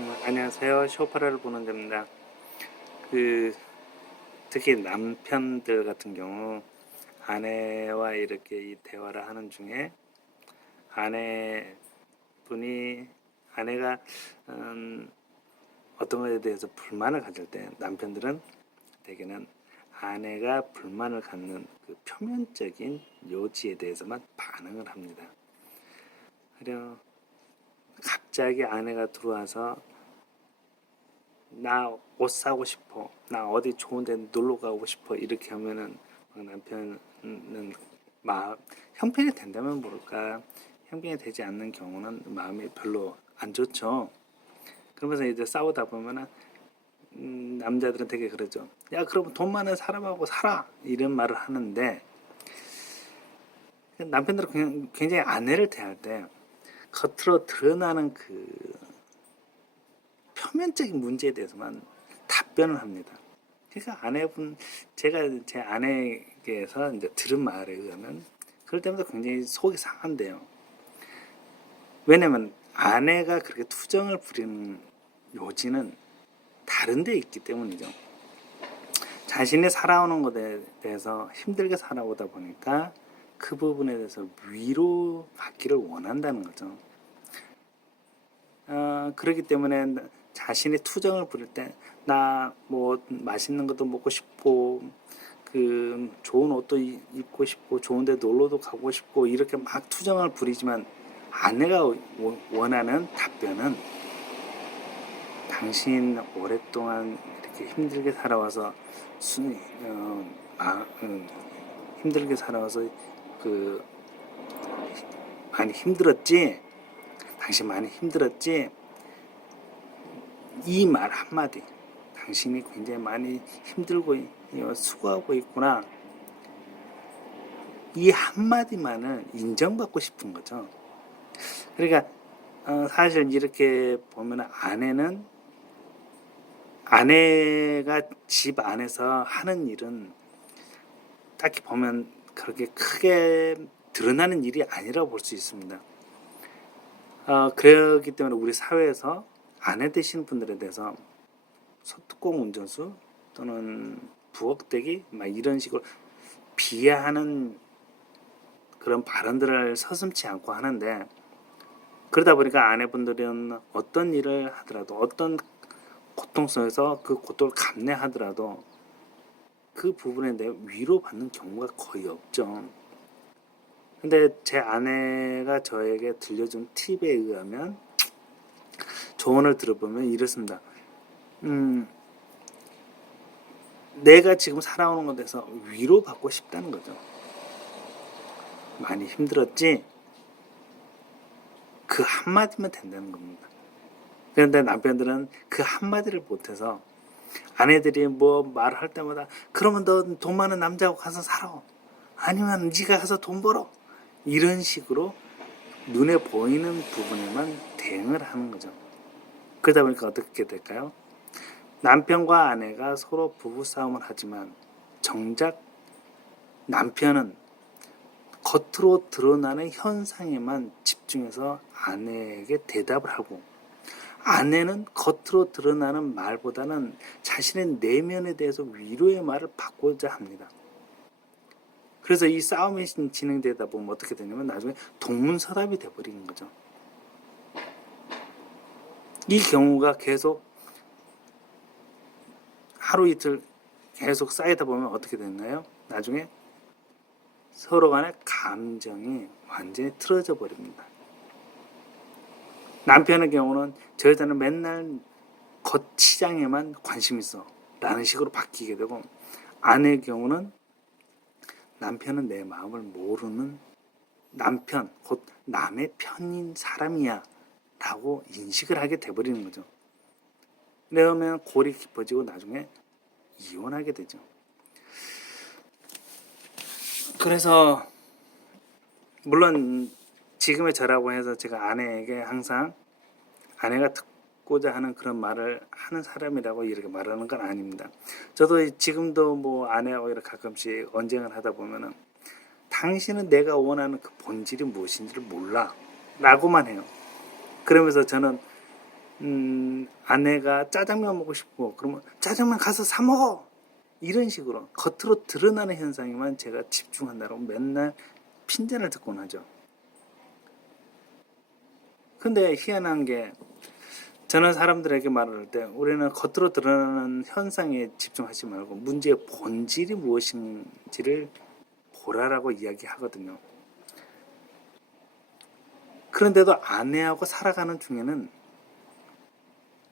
안녕하세요. 쇼파라를 보는 데입니다. 그 특히 남편들 같은 경우 아내와 이렇게 이 대화를 하는 중에 아내분이 아내가 음, 어떤 것에 대해서 불만을 가질 때 남편들은 대개는 아내가 불만을 갖는 그 표면적인 요지에 대해서만 반응을 합니다. 그려 갑자기 아내가 들어와서 나 옷 사고 싶어. 나 어디 좋은 데 놀러 가고 싶어. 이렇게 하면은 남편은 형편이 된다면 모를까. 형편이 되지 않는 경우는 마음이 별로 안 좋죠. 그러면서 이제 싸우다 보면은 남자들은 되게 그러죠. 야, 그럼 돈 많은 사람하고 살아. 이런 말을 하는데 남편들은 그냥 굉장히 아내를 대할 때 겉으로 드러나는 그 표면적인 문제에 대해서만 답변을 합니다. 그러니까 제가 제 아내에게서 이제 들은 말에 의하면 그럴 때마다 굉장히 속이 상한대요. 왜냐면 아내가 그렇게 투정을 부리는 요지는 다른 데 있기 때문이죠. 자신이 살아오는 것에 대해서 힘들게 살아오다 보니까 그 부분에 대해서 위로받기를 원한다는 거죠. 그렇기 때문에 자신이 투정을 부릴 때 나 뭐 맛있는 것도 먹고 싶고 그 좋은 옷도 입고 싶고 좋은 데 놀러도 가고 싶고 이렇게 막 투정을 부리지만 아내가 원하는 답변은 당신 오랫동안 이렇게 힘들게 살아와서 힘들게 살아와서 그 많이 힘들었지? 당신 많이 힘들었지? 이 말 한마디, 당신이 굉장히 많이 힘들고 수고하고 있구나, 이 한마디만을 인정받고 싶은 거죠. 그러니까 사실 이렇게 보면 아내가 집 안에서 하는 일은 딱히 보면 그렇게 크게 드러나는 일이 아니라고 볼 수 있습니다. 그렇기 때문에 우리 사회에서 아내 되시는 분들에 대해서 소뚜껑 운전수 또는 부엌대기 막 이런 식으로 비하하는 그런 발언들을 서슴지 않고 하는데, 그러다 보니까 아내분들은 어떤 일을 하더라도 어떤 고통 속에서 그 고통을 감내하더라도 그 부분에 대해 위로받는 경우가 거의 없죠. 근데 제 아내가 저에게 들려준 팁에 의하면, 조언을 들어보면 이렇습니다. 내가 지금 살아오는 것에서 위로받고 싶다는 거죠. 많이 힘들었지? 그 한마디면 된다는 겁니다. 그런데 남편들은 그 한마디를 못해서 아내들이 뭐 말을 할 때마다 그러면 너 돈 많은 남자하고 가서 살아. 아니면 네가 가서 돈 벌어. 이런 식으로 눈에 보이는 부분에만 대응을 하는 거죠. 그러다 보니까 어떻게 될까요? 남편과 아내가 서로 부부싸움을 하지만 정작 남편은 겉으로 드러나는 현상에만 집중해서 아내에게 대답을 하고, 아내는 겉으로 드러나는 말보다는 자신의 내면에 대해서 위로의 말을 받고자 합니다. 그래서 이 싸움이 진행되다 보면 어떻게 되냐면 나중에 동문서답이 돼버리는 거죠. 이 경우가 계속 하루 이틀 계속 쌓이다 보면 어떻게 되나요? 나중에 서로 간의 감정이 완전히 틀어져 버립니다. 남편의 경우는 저 여자는 맨날 겉치장에만 관심 있어 라는 식으로 바뀌게 되고, 아내의 경우는 남편은 내 마음을 모르는 남편, 곧 남의 편인 사람이야 라고 인식을 하게 돼버리는 거죠. 그러면 골이 깊어지고 나중에 이혼하게 되죠. 그래서 물론 지금의 저라고 해서 제가 아내에게 항상 아내가 듣고자 하는 그런 말을 하는 사람이라고 이렇게 말하는 건 아닙니다. 저도 지금도 뭐 아내하고 이렇게 가끔씩 언쟁을 하다 보면은 당신은 내가 원하는 그 본질이 무엇인지를 몰라 라고만 해요. 그러면서 저는 아내가 짜장면 먹고 싶고 그러면 짜장면 가서 사 먹어, 이런 식으로 겉으로 드러나는 현상에만 제가 집중한다고 맨날 핀잔을 듣곤 하죠. 근데 희한한 게 저는 사람들에게 말을 할 때 우리는 겉으로 드러나는 현상에 집중하지 말고 문제의 본질이 무엇인지를 보라라고 이야기하거든요. 그런데도 아내하고 살아가는 중에는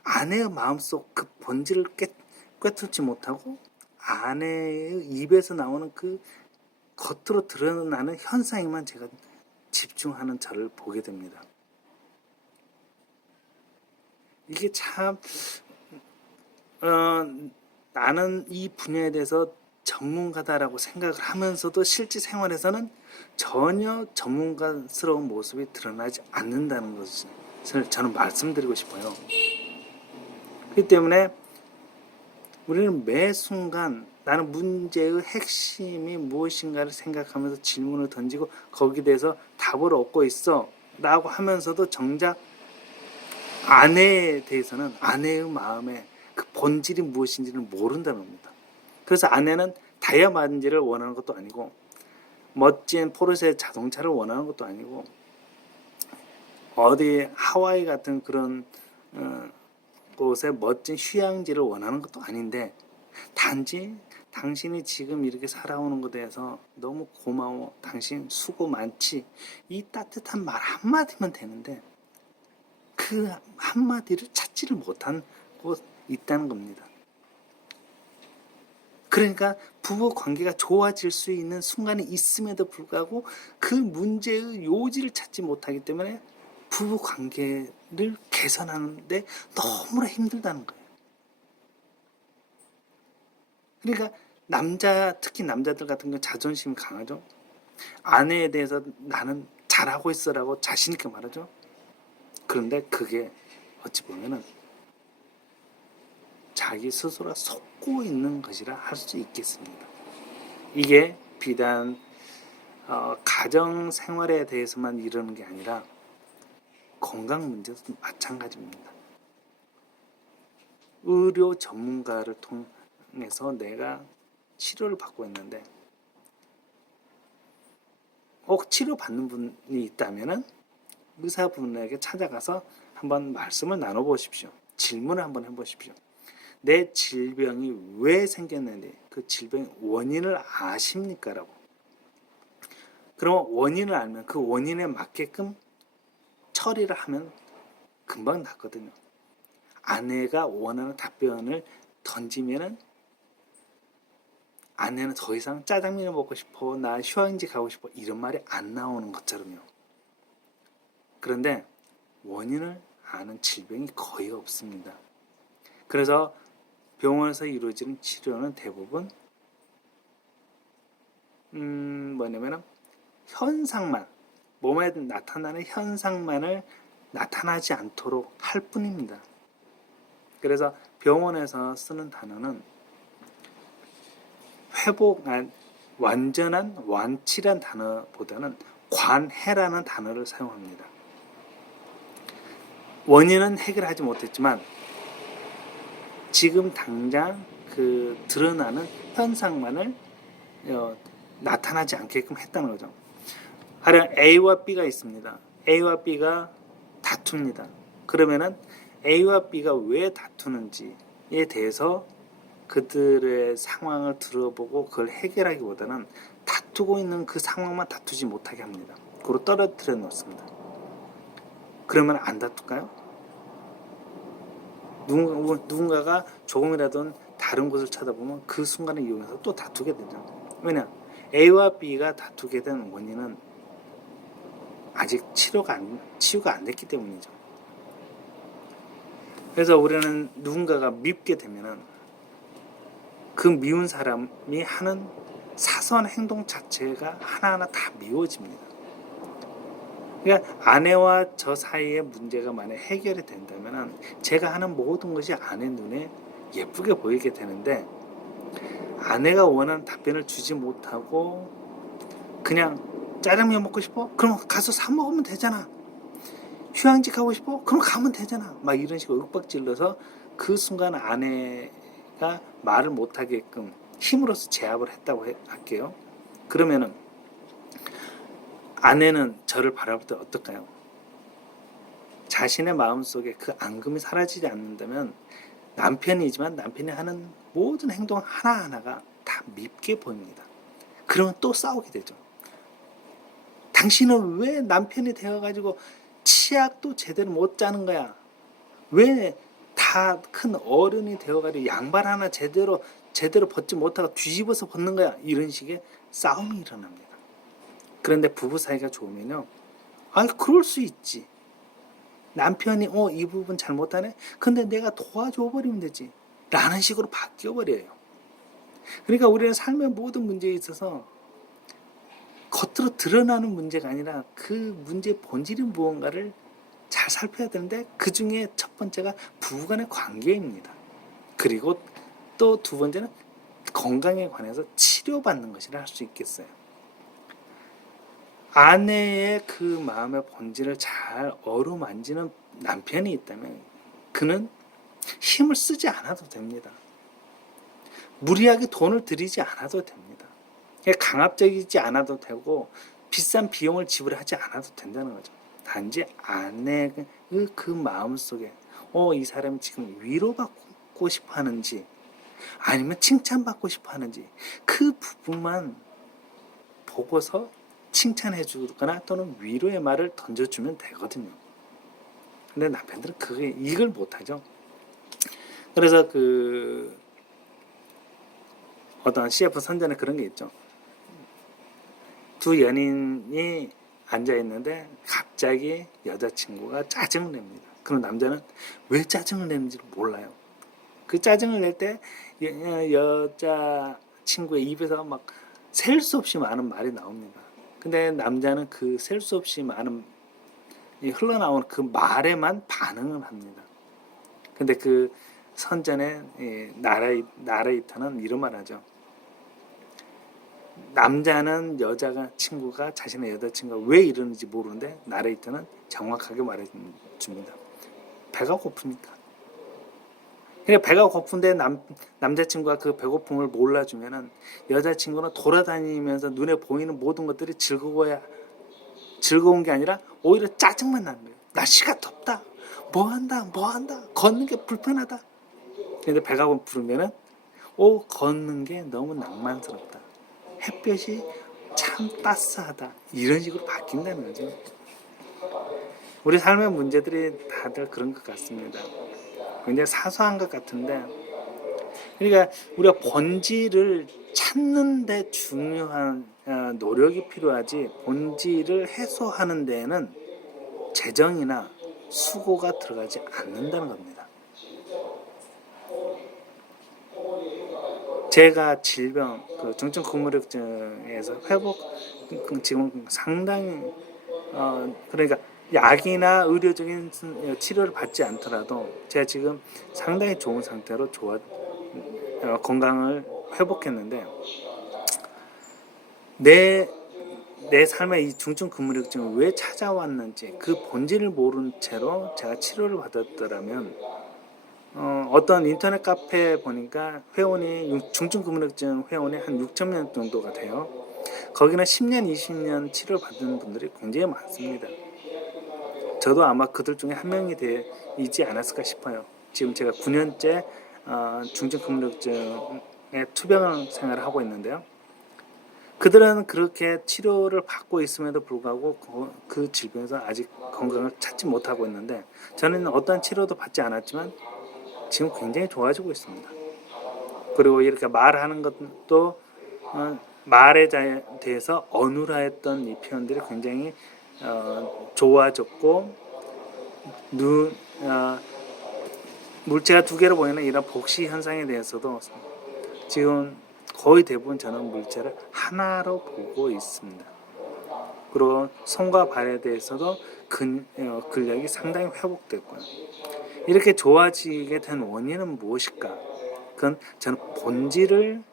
아내의 마음속 그 본질을 꿰뚫지 못하고 아내의 입에서 나오는 그 겉으로 드러나는 현상에만 제가 집중하는 저를 보게 됩니다. 이게 참 나는 이 분야에 대해서 전문가다라고 생각을 하면서도 실제 생활에서는 전혀 전문가스러운 모습이 드러나지 않는다는 것을 저는 말씀드리고 싶어요. 그렇기 때문에 우리는 매 순간 나는 문제의 핵심이 무엇인가를 생각하면서 질문을 던지고 거기에 대해서 답을 얻고 있어 라고 하면서도 정작 아내에 대해서는 아내의 마음에 그 본질이 무엇인지를 모른다는 겁니다. 그래서 아내는 다이아몬드를 원하는 것도 아니고 멋진 포르쉐 자동차를 원하는 것도 아니고 어디 하와이 같은 그런 곳에 멋진 휴양지를 원하는 것도 아닌데 단지 당신이 지금 이렇게 살아오는 것에 대해서 너무 고마워, 당신 수고 많지, 이 따뜻한 말 한마디면 되는데 그 한마디를 찾지를 못하고 있다는 겁니다. 그러니까 부부 관계가 좋아질 수 있는 순간이 있음에도 불구하고 그 문제의 요지를 찾지 못하기 때문에 부부 관계를 개선하는데 너무나 힘들다는 거예요. 그러니까 특히 남자들 같은 경우 자존심이 강하죠. 아내에 대해서 나는 잘하고 있어라고 자신 있게 말하죠. 그런데 그게 어찌 보면은 자기 스스로 속고 있는 것이라 할 수 있겠습니다. 이게 비단 가정 생활에 대해서만 이러는 게 아니라 건강 문제도 마찬가지입니다. 의료 전문가를 통해서 내가 치료를 받고 있는데 혹 치료받는 분이 있다면은 의사분에게 찾아가서 한번 말씀을 나눠보십시오. 질문을 한번 해보십시오. 내 질병이 왜 생겼는지 그 질병의 원인을 아십니까? 라고. 그럼 원인을 알면 그 원인에 맞게끔 처리를 하면 금방 낫거든요. 아내가 원하는 답변을 던지면은 아내는 더 이상 짜장면을 먹고 싶어, 나 휴양지 가고 싶어, 이런 말이 안 나오는 것처럼요. 그런데 원인을 아는 질병이 거의 없습니다. 그래서 병원에서 이루어지는 치료는 대부분 뭐냐면 현상만, 몸에 나타나는 현상만을 나타나지 않도록 할 뿐입니다. 그래서 병원에서 쓰는 단어는 완전한 완치란 단어보다는 관해라는 단어를 사용합니다. 원인은 해결하지 못했지만 지금 당장 그 드러나는 현상만을 나타나지 않게끔 했다는 거죠. 가령 A와 B가 있습니다. A와 B가 다툽니다. 그러면은 A와 B가 왜 다투는지에 대해서 그들의 상황을 들어보고 그걸 해결하기보다는 다투고 있는 그 상황만 다투지 못하게 합니다. 그리고 떨어뜨려 놓습니다. 그러면 안 다툴까요? 누군가가 조금이라도 다른 곳을 쳐다보면 그 순간을 이용해서 또 다투게 되죠. 왜냐? A와 B가 다투게 된 원인은 아직 치유가 안 됐기 때문이죠. 그래서 우리는 누군가가 밉게 되면은 그 미운 사람이 하는 사소한 행동 자체가 하나하나 다 미워집니다. 그러니까 아내와 저 사이의 문제가 만약 해결이 된다면 제가 하는 모든 것이 아내 눈에 예쁘게 보이게 되는데 아내가 원하는 답변을 주지 못하고 그냥 짜장면 먹고 싶어? 그럼 가서 사 먹으면 되잖아. 휴양지 가고 싶어? 그럼 가면 되잖아. 막 이런 식으로 윽박질러서 그 순간 아내가 말을 못하게끔 힘으로써 제압을 했다고 할게요. 그러면은 아내는 저를 바라볼 때 어떨까요? 자신의 마음속에 그 앙금이 사라지지 않는다면 남편이지만 남편이 하는 모든 행동 하나하나가 다 밉게 보입니다. 그러면 또 싸우게 되죠. 당신은 왜 남편이 되어가지고 치약도 제대로 못 짜는 거야? 왜 다 큰 어른이 되어가지고 양말 하나 제대로 벗지 못하고 뒤집어서 벗는 거야? 이런 식의 싸움이 일어납니다. 그런데 부부 사이가 좋으면요, 아니 그럴 수 있지. 남편이 이 부분 잘못하네? 근데 내가 도와줘 버리면 되지. 라는 식으로 바뀌어 버려요. 그러니까 우리는 삶의 모든 문제에 있어서 겉으로 드러나는 문제가 아니라 그 문제의 본질이 무언가를 잘 살펴야 되는데, 그 중에 첫 번째가 부부간의 관계입니다. 그리고 또 두 번째는 건강에 관해서 치료받는 것이라 할 수 있겠어요. 아내의 그 마음의 본질을 잘 어루만지는 남편이 있다면 그는 힘을 쓰지 않아도 됩니다. 무리하게 돈을 들이지 않아도 됩니다. 강압적이지 않아도 되고 비싼 비용을 지불하지 않아도 된다는 거죠. 단지 아내의 그 마음속에 이 사람이 지금 위로받고 싶어 하는지 아니면 칭찬받고 싶어 하는지 그 부분만 보고서 칭찬해 주거나 또는 위로의 말을 던져주면 되거든요. 근데 남편들은 이걸 못하죠. 그래서 어떤 CF 선전에 그런 게 있죠. 두 연인이 앉아있는데 갑자기 여자친구가 짜증을 냅니다. 그럼 남자는 왜 짜증을 내는지 몰라요. 그 짜증을 낼 때 여자친구의 입에서 막 셀 수 없이 많은 말이 나옵니다. 근데 남자는 그 셀 수 없이 많은 흘러나오는 그 말에만 반응을 합니다. 근데 그 선전의 나레이터는 이런 말 하죠. 남자는 친구가 자신의 여자친구가 왜 이러는지 모르는데 나레이터는 정확하게 말해줍니다. 배가 고프니까. 그러니까 배가 고픈데 남자친구가 그 배고픔을 몰라주면은 여자친구는 돌아다니면서 눈에 보이는 모든 것들이 즐거운 게 아니라 오히려 짜증만 나는 거예요. 날씨가 덥다. 뭐 한다. 걷는 게 불편하다. 근데 배가 고프면은 걷는 게 너무 낭만스럽다. 햇볕이 참 따스하다. 이런 식으로 바뀐다는 거죠. 우리 삶의 문제들이 다들 그런 것 같습니다. 굉장히 사소한 것 같은데, 그러니까 우리가 본질을 찾는 데 중요한 노력이 필요하지, 본질을 해소하는 데에는 재정이나 수고가 들어가지 않는다는 겁니다. 제가 질병, 중증 근무력증에서 회복 지금 상당히 그러니까 약이나 의료적인 치료를 받지 않더라도 제가 지금 상당히 좋은 상태로 건강을 회복했는데, 내 삶에 이 중증 근무력증이 왜 찾아왔는지 그 본질을 모른 채로 제가 치료를 받았더라면, 어떤 인터넷 카페에 보니까 중증 근무력증 회원이 한 6천 명 정도가 돼요. 거기는 10년, 20년 치료를 받는 분들이 굉장히 많습니다. 저도 아마 그들 중에 한 명이 되지 않았을까 싶어요. 지금 제가 9년째 중증 근무력증의 투병 생활을 하고 있는데요. 그들은 그렇게 치료를 받고 있음에도 불구하고 그 질병에서 아직 건강을 찾지 못하고 있는데, 저는 어떤 치료도 받지 않았지만 지금 굉장히 좋아지고 있습니다. 그리고 이렇게 말하는 것도 말에 대해서 어눌했던 이 표현들이 굉장히 좋아졌고, 물체가 두 개로 보이는 이런 복시 현상에 대해서도 지금 거의 대부분 저는 물체를 하나로 보고 있습니다. 그리고 손과 발에 대해서도 근력이 상당히 회복됐고요. 이렇게 좋아지게 된 원인은 무엇일까? 그건 저는 본질을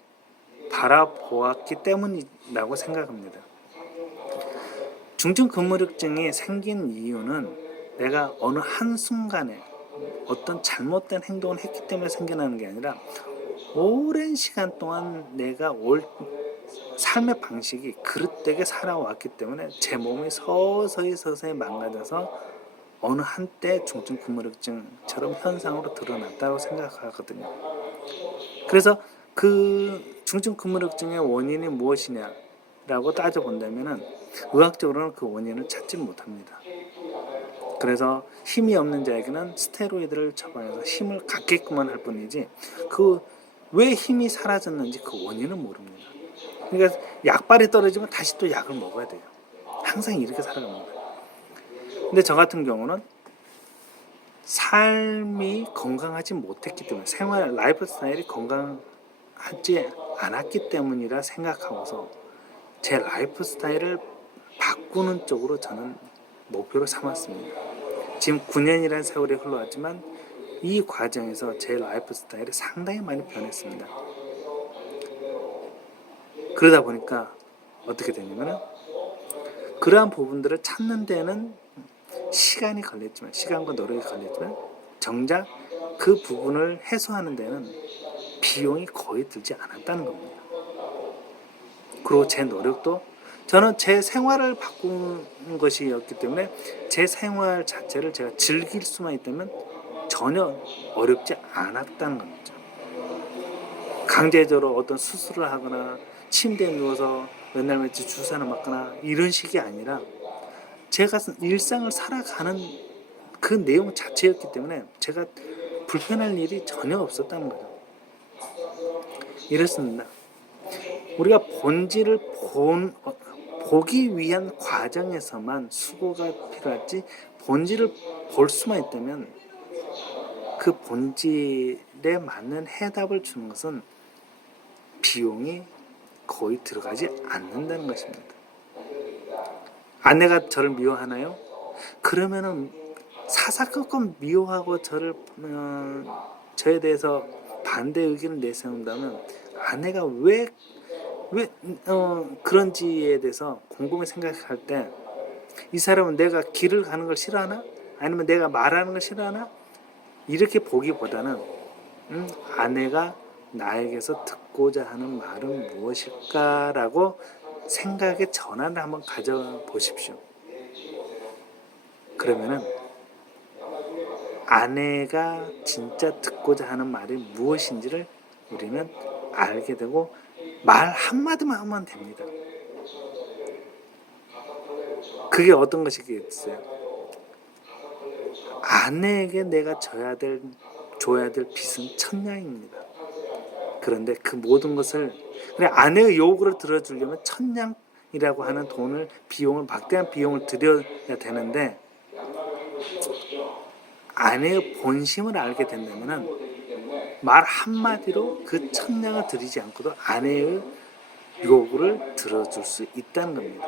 바라보았기 때문이라고 생각합니다. 중증 근무력증이 생긴 이유는 내가 어느 한순간에 어떤 잘못된 행동을 했기 때문에 생겨나는 게 아니라 오랜 시간 동안 내가 삶의 방식이 그릇되게 살아왔기 때문에 제 몸이 서서히 망가져서 어느 한때 중증 근무력증처럼 현상으로 드러났다고 생각하거든요. 그래서 그 중증 근무력증의 원인이 무엇이냐라고 따져본다면 의학적으로는 그 원인을 찾지 못합니다. 그래서 힘이 없는 자에게는 스테로이드를 처방해서 힘을 갖게끔만 할 뿐이지 그 왜 힘이 사라졌는지 그 원인은 모릅니다. 그러니까 약발이 떨어지면 다시 또 약을 먹어야 돼요. 항상 이렇게 살아갑니다. 근데 저 같은 경우는 삶이 건강하지 못했기 때문에 생활 라이프 스타일이 건강하지 않았기 때문이라 생각하고서 제 라이프 스타일을 바꾸는 쪽으로 저는 목표로 삼았습니다. 지금 9년이라는 세월이 흘러왔지만 이 과정에서 제 라이프 스타일이 상당히 많이 변했습니다. 그러다 보니까 어떻게 되냐면 그러한 부분들을 찾는 데는 시간과 노력이 걸렸지만 정작 그 부분을 해소하는 데는 비용이 거의 들지 않았다는 겁니다. 그리고 제 노력도 저는 제 생활을 바꾸는 것이었기 때문에 제 생활 자체를 제가 즐길 수만 있다면 전혀 어렵지 않았다는 겁니다. 강제적으로 어떤 수술을 하거나 침대에 누워서 몇 날 며칠 주사를 맞거나 이런 식이 아니라 제가 일상을 살아가는 그 내용 자체였기 때문에 제가 불편할 일이 전혀 없었다는 거죠. 이렇습니다. 우리가 본질을 보기 위한 과정에서만 수고가 필요하지 본질을 볼 수만 있다면 그 본질에 맞는 해답을 주는 것은 비용이 거의 들어가지 않는다는 것입니다. 아내가 저를 미워하나요? 그러면은 사사건건 미워하고 저에 대해서 반대 의견을 내세운다면 아내가 왜 그런지에 대해서 곰곰이 생각할 때 이 사람은 내가 길을 가는 걸 싫어하나? 아니면 내가 말하는 걸 싫어하나? 이렇게 보기보다는 아내가 나에게서 듣고자 하는 말은 무엇일까라고 생각의 전환을 한번 가져보십시오. 그러면은 아내가 진짜 듣고자 하는 말이 무엇인지를 우리는 알게 되고 말 한마디만 하면 됩니다. 그게 어떤 것이겠어요? 아내에게 내가 줘야 될 빚은 천냥입니다. 그런데 그 모든 것을 그래 아내의 요구를 들어주려면 천냥이라고 하는 비용을 막대한 비용을 들여야 되는데 아내의 본심을 알게 된다면은 말 한마디로 그 천냥을 드리지 않고도 아내의 요구를 들어줄 수 있다는 겁니다.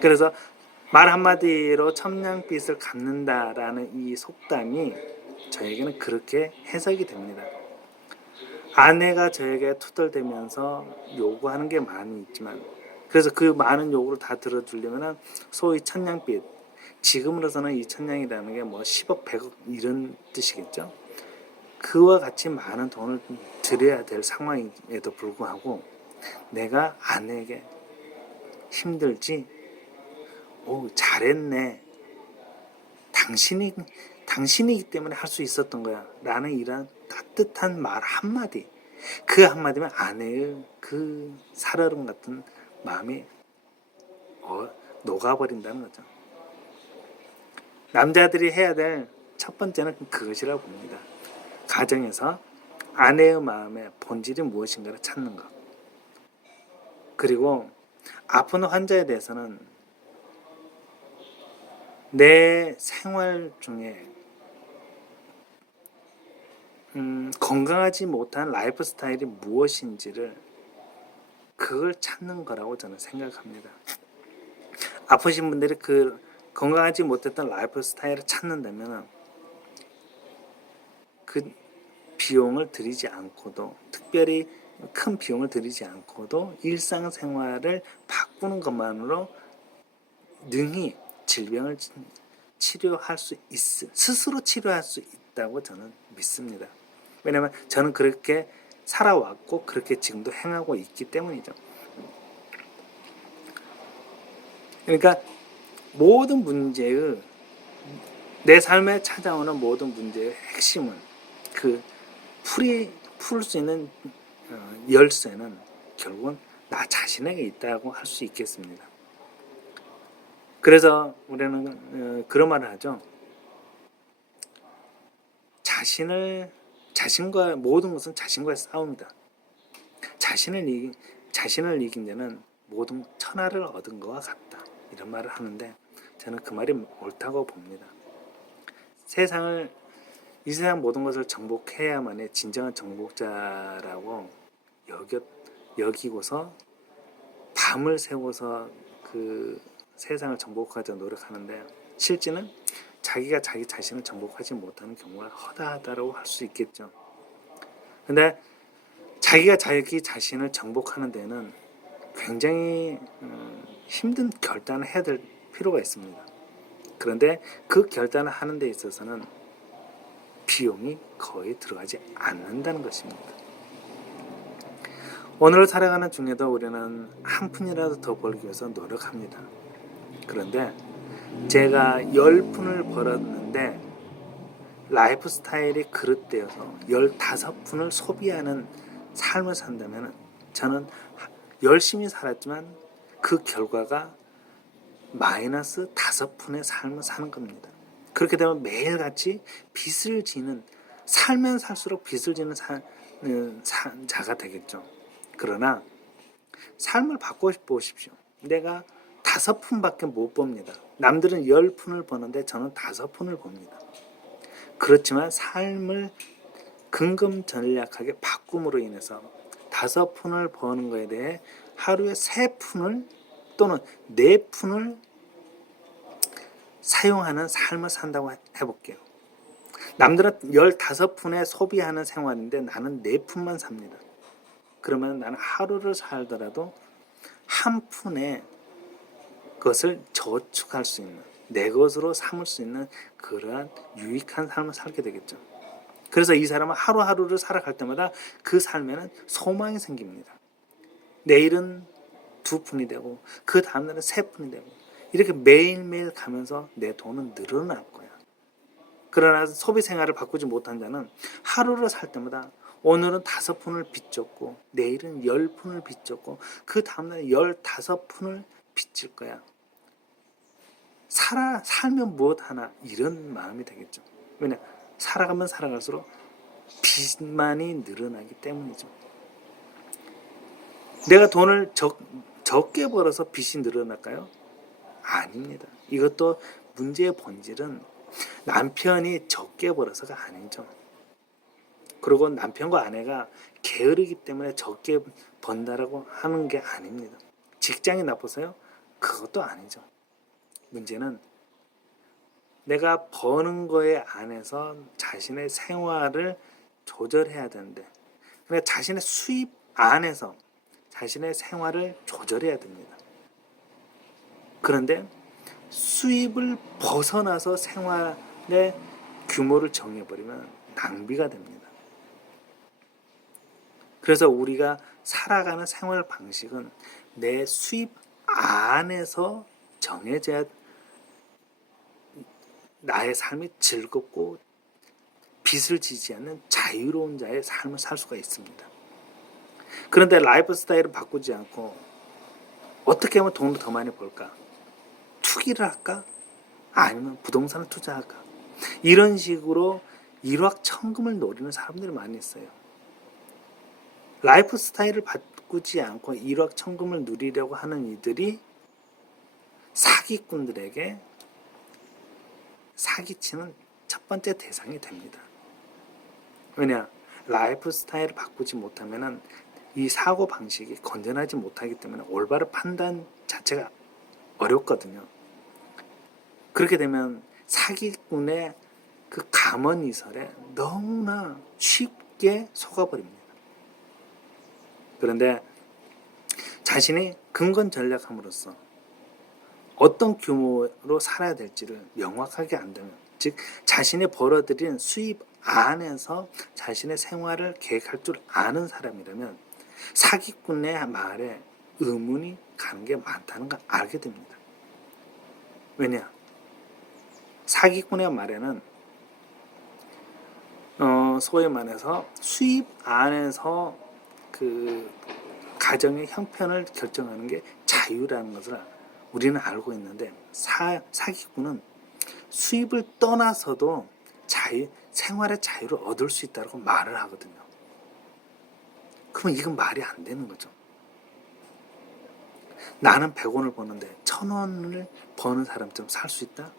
그래서 말 한마디로 천냥빚을 갚는다라는 이 속담이 저에게는 그렇게 해석이 됩니다. 아내가 저에게 투덜대면서 요구하는 게 많이 있지만 그래서 그 많은 요구를 다 들어주려면 소위 천냥빚 지금으로서는 이 천냥이라는 게 뭐 10억 100억 이런 뜻이겠죠. 그와 같이 많은 돈을 들여야 될 상황에도 불구하고 내가 아내에게 힘들지 잘했네 당신이기 때문에 할 수 있었던 거야 라는 이런 따뜻한 말 한마디 그 한마디면 아내의 그 살얼음 같은 마음이 녹아버린다는 거죠. 남자들이 해야 될 첫 번째는 그것이라고 봅니다. 가정에서 아내의 마음의 본질이 무엇인가를 찾는 것. 그리고 아픈 환자에 대해서는 내 생활 중에 건강하지 못한 라이프 스타일이 무엇인지를 그걸 찾는 거라고 저는 생각합니다. 아프신 분들이 그 건강하지 못했던 라이프 스타일을 찾는다면 그 비용을 들이지 않고도 특별히 큰 비용을 들이지 않고도 일상생활을 바꾸는 것만으로 능히 질병을 스스로 치료할 수 있다고 저는 믿습니다. 왜냐하면 저는 그렇게 살아왔고 그렇게 지금도 행하고 있기 때문이죠. 그러니까 모든 문제의 내 삶에 찾아오는 모든 문제의 핵심은 그 풀 수 있는 열쇠는 결국은 나 자신에게 있다고 할 수 있겠습니다. 그래서 우리는 그런 말을 하죠. 자신과 모든 것은 자신과의 싸움이다. 자신을 이긴 자는 모든 천하를 얻은 것과 같다. 이런 말을 하는데 저는 그 말이 옳다고 봅니다. 이 세상 모든 것을 정복해야만이 진정한 정복자라고 여기고서 밤을 새워서 그 세상을 정복하자 노력하는데 실제는 자기가 자기 자신을 정복하지 못하는 경우가 허다하다고 할 수 있겠죠. 근데 자기가 자기 자신을 정복하는 데는 굉장히 힘든 결단을 해야 될 필요가 있습니다. 그런데 그 결단을 하는 데 있어서는 비용이 거의 들어가지 않는다는 것입니다. 오늘을 살아가는 중에도 우리는 한 푼이라도 더 벌기 위해서 노력합니다. 그런데 제가 10푼을 벌었는데 라이프 스타일이 그릇되어서 15푼을 소비하는 삶을 산다면 저는 열심히 살았지만 그 결과가 마이너스 5푼의 삶을 사는 겁니다. 그렇게 되면 매일같이 빚을 지는, 살면 살수록 빚을 지는 자가 되겠죠. 그러나 삶을 바꿔보십시오. 내가 5푼밖에 못 봅니다. 남들은 10푼을 버는데 저는 5푼을 봅니다. 그렇지만 삶을 근검전략하게 바꿈으로 인해서 5푼을 버는 것에 대해 하루에 3푼을 또는 4푼을 사용하는 삶을 산다고 해볼게요. 남들은 15푼에 소비하는 생활인데 나는 4푼만 삽니다. 그러면 나는 하루를 살더라도 한 푼의 것을 저축할 수 있는, 내 것으로 삼을 수 있는 그러한 유익한 삶을 살게 되겠죠. 그래서 이 사람은 하루하루를 살아갈 때마다 그 삶에는 소망이 생깁니다. 내일은 2푼이 되고 그 다음날은 3푼이 되고 이렇게 매일매일 가면서 내 돈은 늘어날 거야. 그러나 소비 생활을 바꾸지 못한 자는 하루를 살 때마다 오늘은 5푼을 빚졌고 내일은 10푼을 빚졌고 그 다음날 15푼을 빚질 거야. 살면 무엇하나 이런 마음이 되겠죠. 왜냐? 살아가면 살아갈수록 빚만이 늘어나기 때문이죠. 내가 돈을 적게 벌어서 빚이 늘어날까요? 아닙니다. 이것도 문제의 본질은 남편이 적게 벌어서가 아니죠. 그리고 남편과 아내가 게으르기 때문에 적게 번다라고 하는 게 아닙니다. 직장이 나빠서요? 그것도 아니죠. 문제는 내가 버는 거에 안에서 자신의 생활을 조절해야 되는데 그러니까 자신의 수입 안에서 자신의 생활을 조절해야 됩니다. 그런데 수입을 벗어나서 생활의 규모를 정해버리면 낭비가 됩니다. 그래서 우리가 살아가는 생활 방식은 내 수입 안에서 정해져야 나의 삶이 즐겁고 빚을 지지 않는 자유로운 자의 삶을 살 수가 있습니다. 그런데 라이프 스타일을 바꾸지 않고 어떻게 하면 돈을 더 많이 벌까? 투기를 할까? 아니면 부동산을 투자할까? 이런 식으로 일확천금을 노리는 사람들이 많이 있어요. 라이프 스타일을 바꾸지 않고 일확천금을 누리려고 하는 이들이 사기꾼들에게 사기치는 첫 번째 대상이 됩니다. 왜냐? 라이프 스타일을 바꾸지 못하면 이 사고 방식이 건전하지 못하기 때문에 올바른 판단 자체가 어렵거든요. 그렇게 되면 사기꾼의 그 감언이설에 너무나 쉽게 속아버립니다. 그런데 자신이 근건 전략함으로써 어떤 규모로 살아야 될지를 명확하게 안다면, 즉 자신이 벌어들인 수입 안에서 자신의 생활을 계획할 줄 아는 사람이라면 사기꾼의 말에 의문이 가는 게 많다는 걸 알게 됩니다. 왜냐? 사기꾼의 말에는 소위 말해서 수입 안에서 그 가정의 형편을 결정하는 게 자유라는 것을 우리는 알고 있는데, 사기꾼은 수입을 떠나서도 생활의 자유를 얻을 수 있다고 말을 하거든요. 그러면 이건 말이 안 되는 거죠. 나는 100원을 버는데 1000원을 버는 사람처럼 살 수 있다?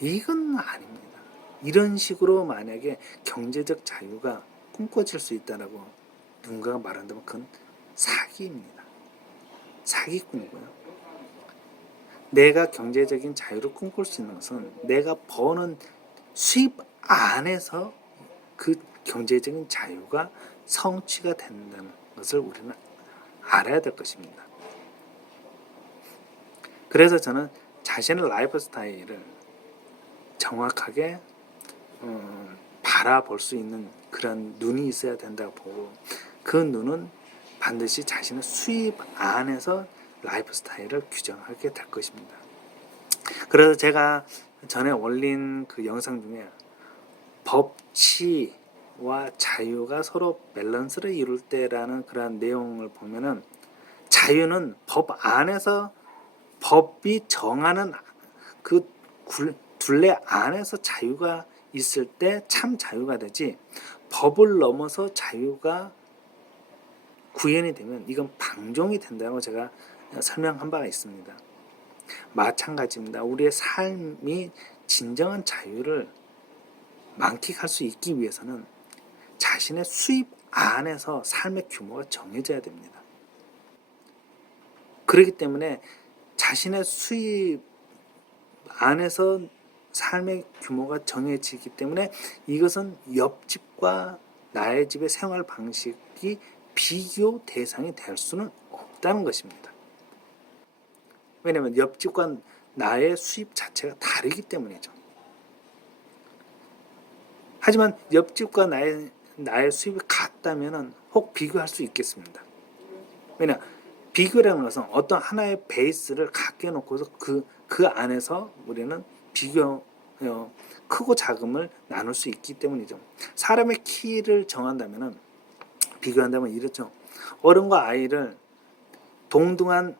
이건 아닙니다. 이런 식으로 만약에 경제적 자유가 꿈꿔질 수 있다라고 누군가가 말한다면 그건 사기입니다. 사기꾼이고요. 내가 경제적인 자유를 꿈꿀 수 있는 것은 내가 버는 수입 안에서 그 경제적인 자유가 성취가 된다는 것을 우리는 알아야 될 것입니다. 그래서 저는 자신의 라이프 스타일을 정확하게 바라볼 수 있는 그런 눈이 있어야 된다고 보고, 그 눈은 반드시 자신의 수입 안에서 라이프 스타일을 규정하게 될 것입니다. 그래서 제가 전에 올린 그 영상 중에 법치와 자유가 서로 밸런스를 이룰 때라는 그런 내용을 보면은, 자유는 법 안에서 법이 정하는 그 둘레 안에서 자유가 있을 때 참 자유가 되지, 법을 넘어서 자유가 구현이 되면 이건 방종이 된다고 제가 설명한 바가 있습니다. 마찬가지입니다. 우리의 삶이 진정한 자유를 만끽할 수 있기 위해서는 자신의 수입 안에서 삶의 규모가 정해져야 됩니다. 그렇기 때문에 자신의 수입 안에서 삶의 규모가 정해지기 때문에 이것은 옆집과 나의 집의 생활 방식이 비교 대상이 될 수는 없다는 것입니다. 왜냐하면 옆집과 나의 수입 자체가 다르기 때문이죠. 하지만 옆집과 나의 수입이 같다면 혹 비교할 수 있겠습니다. 왜냐, 비교라는 것은 어떤 하나의 베이스를 갖게 놓고서 그 안에서 우리는 크고 작음을 나눌 수 있기 때문이죠. 사람의 키를 정한다면, 비교한다면 이렇죠. 어른과 아이를 동등한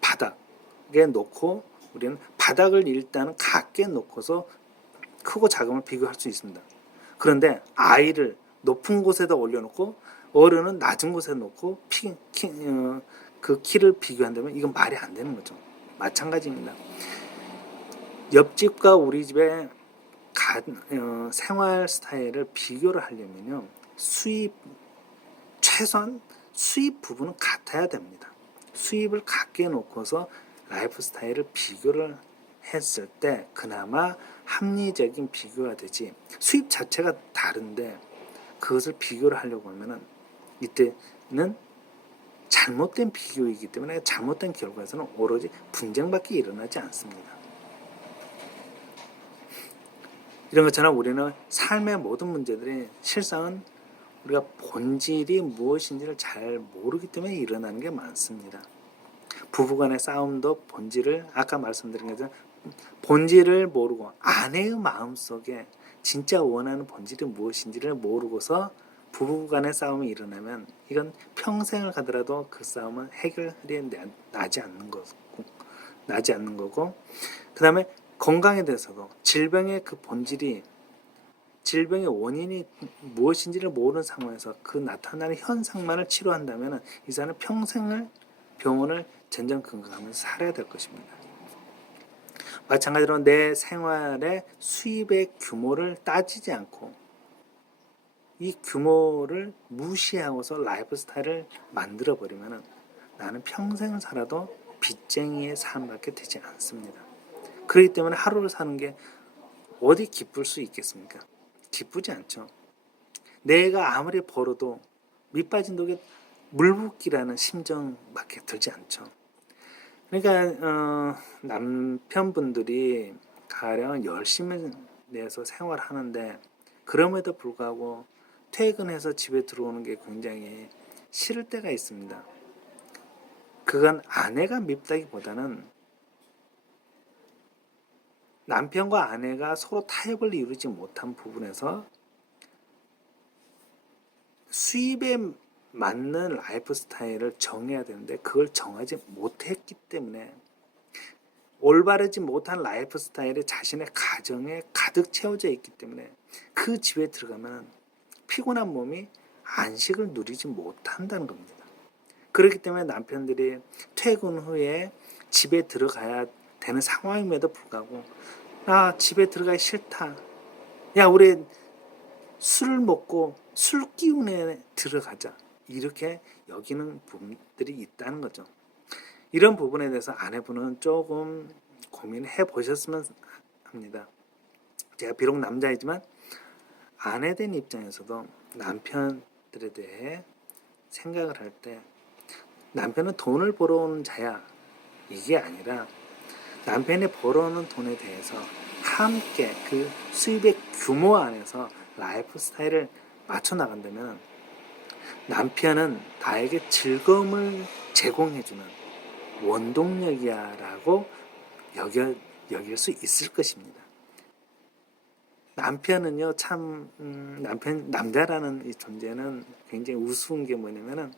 바닥에 놓고 우리는 바닥을 일단은 같게 놓고서 크고 작음을 비교할 수 있습니다. 그런데 아이를 높은 곳에다 올려놓고 어른은 낮은 곳에 놓고 그 키를 비교한다면 이건 말이 안 되는 거죠. 마찬가지입니다. 옆집과 우리 집의 생활 스타일을 비교를 하려면요, 최소한 수입 부분은 같아야 됩니다. 수입을 같게 놓고서 라이프 스타일을 비교를 했을 때 그나마 합리적인 비교가 되지, 수입 자체가 다른데 그것을 비교를 하려고 하면은 이때는 잘못된 비교이기 때문에 잘못된 결과에서는 오로지 분쟁밖에 일어나지 않습니다. 이런 것처럼 우리는 삶의 모든 문제들이 실상은 우리가 본질이 무엇인지를 잘 모르기 때문에 일어나는 게 많습니다. 부부간의 싸움도 본질을, 아까 말씀드린 것처럼 본질을 모르고 아내의 마음속에 진짜 원하는 본질이 무엇인지를 모르고서 부부간의 싸움이 일어나면 이건 평생을 가더라도 그 싸움은 해결이 나지 않는 거고, 그 다음에 건강에 대해서도 질병의 그 본질이, 질병의 원인이 무엇인지를 모르는 상황에서 그 나타나는 현상만을 치료한다면 이 사람은 평생을 병원을 전전긍긍하면서 살아야 될 것입니다. 마찬가지로 내 생활의 수입의 규모를 따지지 않고 이 규모를 무시하고서 라이프 스타일을 만들어버리면 나는 평생을 살아도 빚쟁이의 삶밖에 되지 않습니다. 그렇기 때문에 하루를 사는 게 어디 기쁠 수 있겠습니까? 기쁘지 않죠. 내가 아무리 벌어도 밑 빠진 독에 물 붓기라는 심정밖에 들지 않죠. 그러니까 남편분들이 가령 열심히 내서 생활하는데 그럼에도 불구하고 퇴근해서 집에 들어오는 게 굉장히 싫을 때가 있습니다. 그건 아내가 밉다기보다는 남편과 아내가 서로 타협을 이루지 못한 부분에서 수입에 맞는 라이프 스타일을 정해야 되는데 그걸 정하지 못했기 때문에 올바르지 못한 라이프 스타일이 자신의 가정에 가득 채워져 있기 때문에 그 집에 들어가면 피곤한 몸이 안식을 누리지 못한다는 겁니다. 그렇기 때문에 남편들이 퇴근 후에 집에 들어가야 되는 상황임에도 불구하고 집에 들어가기 싫다. 야, 우리 술을 먹고 술 기운에 들어가자. 이렇게 여기는 부분들이 있다는 거죠. 이런 부분에 대해서 아내분은 조금 고민해 보셨으면 합니다. 제가 비록 남자이지만 아내 된 입장에서도 남편들에 대해 생각을 할 때 남편은 돈을 벌어오는 자야 이게 아니라 남편이 벌어오는 돈에 대해서 함께 그 수입의 규모 안에서 라이프 스타일을 맞춰 나간다면 남편은 나에게 즐거움을 제공해주는 원동력이야 라고 여길 수 있을 것입니다. 남편은요, 참, 남자라는 이 존재는 굉장히 우스운 게 뭐냐면은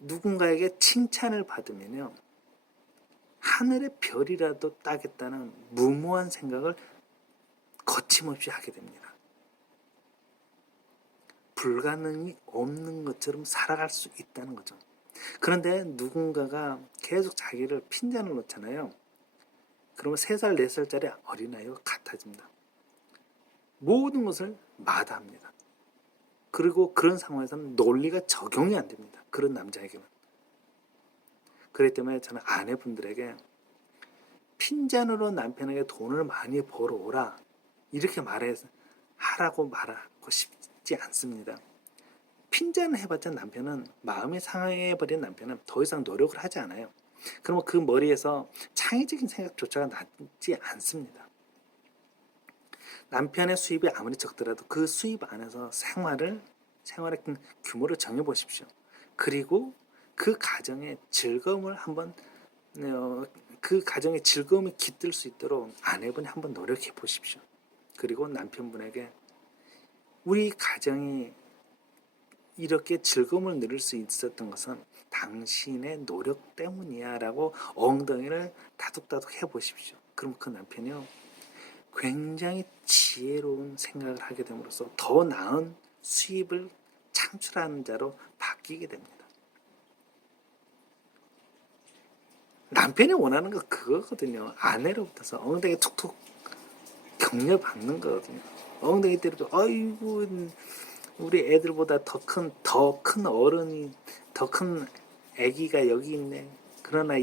누군가에게 칭찬을 받으면요, 하늘의 별이라도 따겠다는 무모한 생각을 거침없이 하게 됩니다. 불가능이 없는 것처럼 살아갈 수 있다는 거죠. 그런데 누군가가 계속 자기를 핀잔을 놓잖아요. 그러면 3살, 4살짜리 어린아이와 같아집니다. 모든 것을 마다합니다. 그리고 그런 상황에서는 논리가 적용이 안 됩니다. 그런 남자에게는. 그렇기 때문에 저는 아내분들에게 핀잔으로 남편에게 돈을 많이 벌어오라 이렇게 하라고 말하고 싶지 않습니다. 핀잔을 해봤자 남편은 마음이 상해버린 남편은 더 이상 노력을 하지 않아요. 그러면 그 머리에서 창의적인 생각조차가 나지 않습니다. 남편의 수입이 아무리 적더라도 그 수입 안에서 생활의 규모를 정해보십시오. 그리고 그 가정의 즐거움을 한번 그 가정의 즐거움이 깃들 수 있도록 아내분이 한번 노력해 보십시오. 그리고 남편분에게 우리 가정이 이렇게 즐거움을 누릴 수 있었던 것은 당신의 노력 때문이야 라고 엉덩이를 다독다독 해보십시오. 그럼 그 남편이요 굉장히 지혜로운 생각을 하게 됨으로써 더 나은 수입을 창출하는 자로 바뀌게 됩니다. 남편이 원하는 거 그거거든요. 아내로부터서 엉덩이 툭툭 격려받는 거거든요. 엉덩이 때려도 아이고 우리 애들보다 더 큰 어른이 더 큰 아기가 여기 있네. 그러나